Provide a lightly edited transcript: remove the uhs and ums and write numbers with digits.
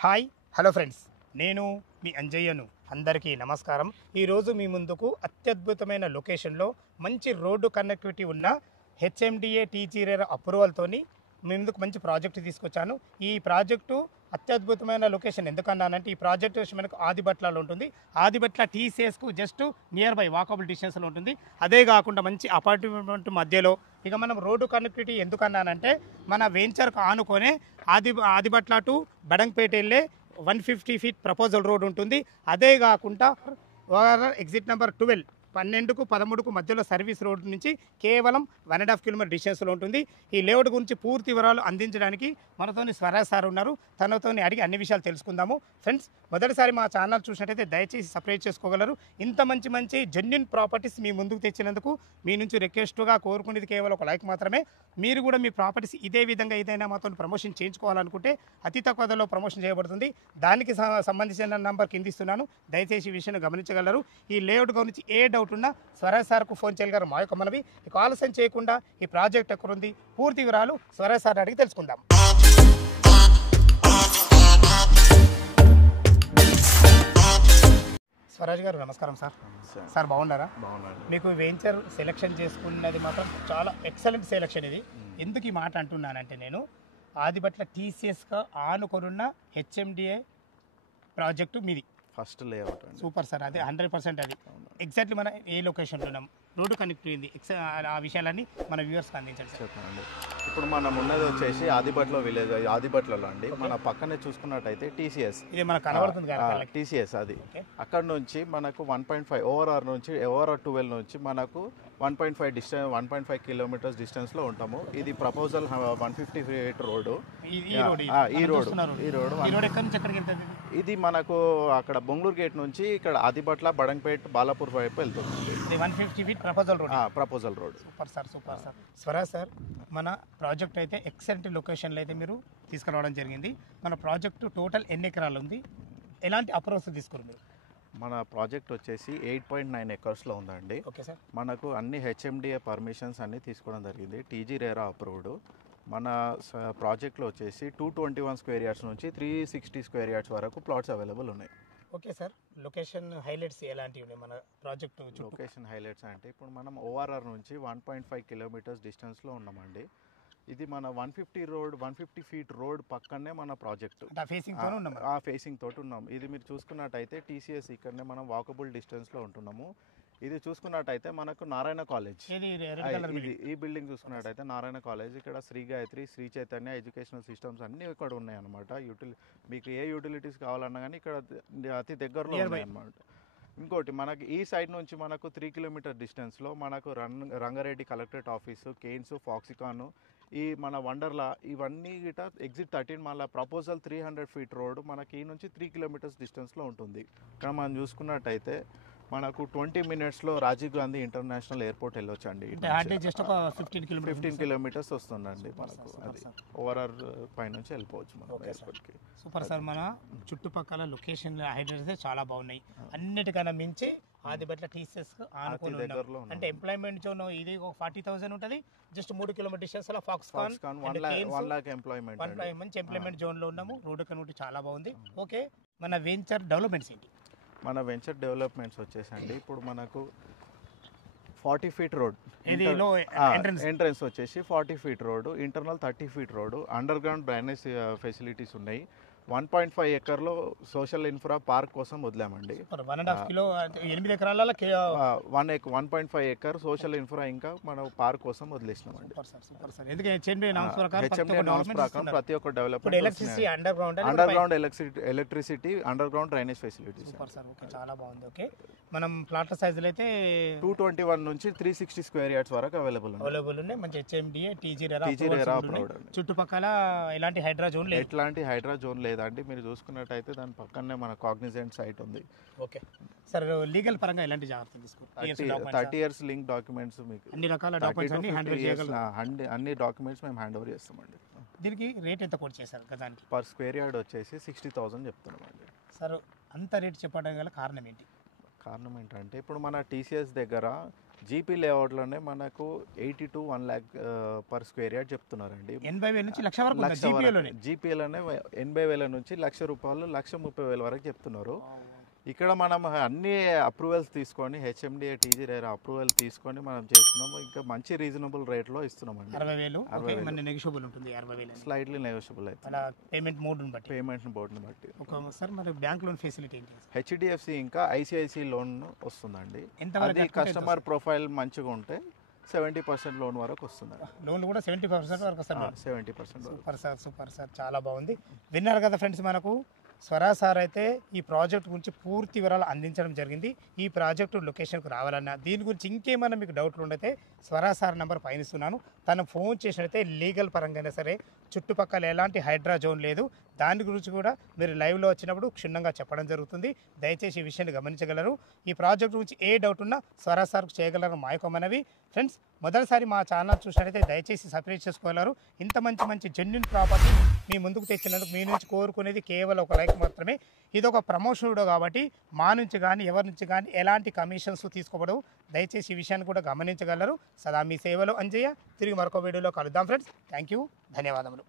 Hi hello friends, నేను మీ అంజయ్యను. అందరికీ నమస్కారం. ఈరోజు మీ ముందుకు అత్యద్భుతమైన లొకేషన్లో మంచి రోడ్డు కనెక్టివిటీ ఉన్న హెచ్ఎండిఏ టీజీ రేరా అప్రూవల్తోని మీ ముందుకు మంచి ప్రాజెక్టు తీసుకొచ్చాను. ఈ ప్రాజెక్టు అత్యద్భుతమైన లొకేషన్ ఎందుకన్నానంటే, ఈ ప్రాజెక్టు వచ్చి మనకు ఆదిబట్లలో ఉంటుంది. ఆదిబట్ల టీసీఎస్కు జస్ట్ నియర్ బై వాకబుల్ డిస్టెన్స్లో ఉంటుంది. అదే కాకుండా మంచి అపార్ట్మెంట్ మధ్యలో. ఇక మనం రోడ్డు కనెక్టివిటీ ఎందుకన్నానంటే, మన వెంచర్కు ఆనుకొనే ఆదిబట్ల టు బడంగపేట వెళ్ళే 150 ఫీట్ ప్రపోజల్ రోడ్ ఉంటుంది. అదే కాకుండా ఎగ్జిట్ నెంబర్ 12కు 13కు మధ్యలో సర్వీస్ రోడ్ నుంచి కేవలం 1.5 కిలోమీటర్ డిస్టెన్స్లో ఉంటుంది. ఈ లేఅవుట్ గురించి పూర్తి వివరాలు అందించడానికి మనతోని స్వరాజ్ సార్ ఉన్నారు. తనతోని అడిగి అన్ని విషయాలు తెలుసుకుందాము. ఫ్రెండ్స్, మొదటిసారి మా ఛానల్ చూసినట్టయితే దయచేసి సబ్స్క్రైబ్ చేసుకోగలరు. ఇంత మంచి జెన్యూన్ ప్రాపర్టీస్ మీ ముందుకు తెచ్చినందుకు మీ నుంచి రిక్వెస్ట్గా కోరుకునేది కేవలం ఒక లైక్ మాత్రమే. మీరు కూడా మీ ప్రాపర్టీస్ ఇదే విధంగా ఏదైనా మాతో ప్రమోషన్ చేయించుకోవాలనుకుంటే అతి తక్కువ ధరలో ప్రమోషన్ చేయబడుతుంది. దానికి సంబంధించిన నంబర్ కింద ఇస్తున్నాను. దయచేసి ఈ విషయాన్ని గమనించగలరు. ఈ లేఅవుట్ గురించి ఏ డౌట్ ఉన్నా స్వరాజ్ సార్కు ఫోన్ చేయగలరు. మా యొక్క మనవి. ఇక ఆలస్యం చేయకుండా ఈ ప్రాజెక్ట్ ఎక్కడుంది, పూర్తి వివరాలు స్వరాజ్ సార్ అడిగి తెలుసుకుందాం. స్వరాజ్ గారు నమస్కారం సార్. సార్ బాగున్నారా? మీకు వెంచర్ సెలెక్షన్ చేసుకున్నది మాత్రం చాలా ఎక్సలెంట్ సెలెక్షన్. ఇది ఎందుకు ఈ మాట అంటున్నానంటే, నేను ఆదిబట్ల టీసీఎస్గా ఆనుకొనున్న హెచ్ఎండిఏ ప్రాజెక్టు మీది ఫస్ట్ లేఅవుట్. Super sir. అదే 100% అది ఎగ్జాక్ట్లీ మన ఏ లొకేషన్లో ఉన్నాం, రోడ్డు కనెక్ట్ అయింది, ఆ విషయాలన్నీ మన వ్యూవర్స్కి అందించండి సార్. చెప్పండి. ఇప్పుడు మనం ఉన్నది వచ్చేసి ఆదిబట్ల విలేజ్, ఆదిబట్లలో అండి. మన పక్కనే చూసుకున్నట్టయితే టీసీఎస్, ఇది మనకు కనబడుతుంది కదా టీసీఎస్. అది అక్కడ నుంచి మనకు 1.5 ఓవర్ 12 నుంచి మనకు 1.5 కిలోమీటర్స్ డిస్టెన్స్లో ఉంటాము. ఇది ప్రపోజల్ 150 ఫీట్ రోడ్డు. ఇది మనకు అక్కడ బొంగళూరు గేట్ నుంచి ఇక్కడ ఆదిబట్ల బడంగపేట బాలాపూర్ వైపు వెళ్తుంది. 150 feet proposal road. Super sir. Swaraj sir, మన ప్రాజెక్ట్ అయితే ఎక్సలెంట్ లొకేషన్లో అయితే మీరు తీసుకురావడం జరిగింది. మన ప్రాజెక్టు టోటల్ ఎన్ని ఎకరాలు ఉంది, ఎలాంటి అప్రోచ్ తీసుకున్నారు మీరు? మన ప్రాజెక్ట్ వచ్చేసి 8.9 ఎకర్స్లో ఉందండి. Okay sir. మనకు అన్ని హెచ్ఎండిఏ పర్మిషన్స్ అన్ని తీసుకోవడం జరిగింది, టీజీ రేరా అప్రూవ్డ్. మన ప్రాజెక్ట్లో వచ్చేసి 221 స్క్వేర్ యార్డ్స్ నుంచి 360 స్క్వేర్ యార్డ్స్ వరకు ప్లాట్స్ అవైలబుల్ ఉన్నాయి. Okay sir. లొకేషన్ హైలైట్స్ ఎలాంటివి ఉన్నాయి మన ప్రాజెక్టు? లొకేషన్ హైలైట్స్ అంటే, ఇప్పుడు మనం ఓఆర్ఆర్ నుంచి 1.5 కిలోమీటర్స్ డిస్టెన్స్లో ఉన్నామండి. ఇది మన 150 ఫీట్ రోడ్ పక్కనే మన ప్రాజెక్ట్. ఫేసింగ్ తోటి ఉన్నాం. ఇది మీరు చూసుకున్నట్టయితే టీసీఎస్ ఇక్కడనే మనం వాకబుల్ డిస్టెన్స్లో ఉంటున్నాము. ఇది చూసుకున్నట్టయితే మనకు నారాయణ కాలేజ్, ఈ బిల్డింగ్ చూసుకున్నట్టయితే నారాయణ కాలేజ్. ఇక్కడ శ్రీ గాయత్రి, శ్రీ చైతన్య ఎడ్యుకేషనల్ సిస్టమ్స్ అన్నీ ఇక్కడ ఉన్నాయి అన్నమాట. మీకు ఏ యూటిలిటీస్ కావాలన్నా కానీ ఇక్కడ అతి దగ్గరలో ఉన్నాయి అన్నమాట. ఇంకోటి మనకి ఈ సైడ్ నుంచి మనకు 3 కిలోమీటర్ డిస్టెన్స్లో మనకు రంగారెడ్డి కలెక్టరేట్ ఆఫీసు, కేన్స్, ఫాక్సికాను, ఈ మన వండర్లా, ఇవన్నీ గిట ఎగ్జిట్ 13 మళ్ళీ ప్రపోజల్ 300 ఫీట్ రోడ్ మనకి ఈ నుంచి 3 కిలోమీటర్స్ డిస్టెన్స్లో ఉంటుంది. ఇక్కడ మనం చూసుకున్నట్టయితే మనకు 20 మినిట్స్లో రాజీవ్ గాంధీ ఇంటర్నేషనల్ ఎయిర్పోర్ట్ వెళ్ళొచ్చు అండి. 15 కిలోమీటర్స్ వస్తుందండి మనకు. అది ఓవరాల్ పై నుంచి వెళ్ళిపోవచ్చు మనం ఎయిర్పోర్ట్కి. Super sir. మన చుట్టుపక్కల లొకేషన్ హైలైట్స్ చాలా బాగున్నాయి. అన్నిటికన్నా మించి ఆదిబట్ల టీసీఎస్ ఆనుకొని దగ్గరలో అంటే ఎంప్లాయ్మెంట్ జోన్ ఇది 40,000 ఉంటుంది. జస్ట్ 3 కిలోమీటర్ డిస్టెన్స్ లో ఫాక్స్కాన్ 1 లాక్ ఎంప్లాయ్మెంట్, మంచి ఎంప్లాయ్మెంట్ జోన్ లో ఉన్నాము. రోడ్డు కనెక్టివిటీ చాలా బాగుంది. ఓకే, మన వెంచర్ డెవలప్మెంట్స్ ఏంటి? మన వెంచర్ డెవలప్మెంట్స్ వచ్చేసండి, ఇప్పుడు మనకు 40 ఫీట్ రోడ్, ఎంట్రన్స్ వచ్చేసి 40 feet road, internal 30 feet road, under ground drainage facilities ఉన్నాయి. 1.5 ఎకర్లో సోషల్ ఇన్ఫ్రా పార్క్ కోసం వదిలామండి. 1.5 ఎకర్ సోషల్ ఇన్ఫ్రా ఇంకా మనం పార్క్ కోసం వదిలేసినామండి. హెచ్ఎండిఏ నామ్స్ ప్రకారం ప్రతి ఒక్క development, under ground electricity, under ground drainage facilities. చాలా బాగుంది. ఓకే, మనం ప్లాట్ల సైజులు అయితే 221 నుంచి 360 స్క్వేర్ యార్డ్స్ వరకు అవైలబుల్ ఉన్నాయి. మంచి హెచ్ఎండిఏ టీజీ రేరా అప్రూవ్డ్. చుట్టుపక్కల ఎలాంటి హైడ్రా జోన్ లేదండి. మీరు చూసుకున్నట్టయితే దాని పక్కనే మన కాగ్నిజెంట్ సైట్ ఉంది. Okay sir. లీగల్ పరంగా ఎలాంటి జాగ్రత్తలు తీసుకుంటారు? 30 ఇయర్స్ లింక్ డాక్యుమెంట్స్, మీకు అన్ని రకాల డాక్యుమెంట్స్ అన్ని డాక్యుమెంట్స్ మేము హ్యాండ్ ఓవర్ చేస్తామండి. దీనికి రేట్ ఎంత కోట్ చేశారు గదానికి? పర్ స్క్వేర్ యార్డ్ వచ్చేసి 60,000 చెప్తున్నామండి. సార్, అంత రేట్ చెప్పడం గల కారణం ఏంటి? కారణం ఏంటంటే, ఇప్పుడు మన టీసీఎస్ దగ్గర జీపీ లేఅవుట్లోనే మనకు 80 to 1 lakh per square yard చెప్తున్నారండి. 80,000 నుంచి లక్ష వరకు ఉందా జీపీలోనే? జీపీలోనే 80,000 నుంచి ₹1,00,000 1,30,000 వరకు చెప్తున్నారు. ఇక్కడ మనం అన్ని అప్రూవల్స్ తీసుకొని హెచ్ఎండిఏ టీజీ రేరా అప్రూవల్ తీసుకొని మనం చేస్తున్నాము. ఇంకా మంచి రీజనబుల్ రేట్లో ఇస్తున్నామండి. 60,000 నెగోషియబుల్ ఉంటుంది. 60,000 స్లైడ్లీ నెగోషియబుల్ అయితే అలా పేమెంట్ మోడ్ని బట్టి. పేమెంట్ బోర్డుని బట్టి. సార్ మరి బ్యాంక్ లోన్ ఫెసిలిటీ ఏంటి? హెచ్డిఎఫ్సి ఇంకా ఐసిఐసి లోన్ వస్తుందండి. ఎంతవరకు అది కస్టమర్ ప్రొఫైల్ మంచిగా ఉంటే 70% లోన్ వరకు వస్తుంది. లోన్ కూడా 70% వరకు వస్తుంది. 70%. సూపర్ సార్, చాలా బాగుంది. విన్నారు కదా ఫ్రెండ్స్, మనకు స్వరా సార్ అయితే ఈ ప్రాజెక్ట్ గురించి పూర్తి వివరాలు అందించడం జరిగింది. ఈ ప్రాజెక్టు లొకేషన్కు రావాలన్నా దీని గురించి ఇంకేమన్నా మీకు డౌట్లు ఉండైతే స్వరా సార్ నెంబర్ పైన ఇస్తున్నాను. తను ఫోన్ చేసినైతే లీగల్ పరంగా సరే, చుట్టుపక్కల ఎలాంటి హైడ్రా జోన్ లేదు, దాని గురించి కూడా మీరు లైవ్లో వచ్చినప్పుడు క్షుణ్ణంగా చెప్పడం జరుగుతుంది. దయచేసి ఈ విషయాన్ని గమనించగలరు. ఈ ప్రాజెక్ట్ గురించి ఏ డౌట్ ఉన్నా స్వరా సార్కు చేయగలరు మా యొక్క మనవి. ఫ్రెండ్స్, మొదటిసారి మా ఛానల్ చూసినట్లయితే దయచేసి సబ్స్క్రైబ్ చేసుకోగలరు. ఇంత మంచి జెన్యూన్ ప్రాపర్టీ మీ ముందుకు తెచ్చినందుకు మీ నుంచి కోరుకునేది కేవలం ఒక లైక్ మాత్రమే. ఇది ఒక ప్రమోషన్ వీడియో కాబట్టి మా నుంచి కానీ ఎవరి నుంచి కానీ ఎలాంటి కమిషన్స్ తీసుకోబడవు. దయచేసి ఈ విషయాన్ని కూడా గమనించగలరు. సదా మీ సేవలో అంజయ్య. తిరిగి మరొక వీడియోలో కలుద్దాం ఫ్రెండ్స్. థ్యాంక్ యూ, ధన్యవాదములు.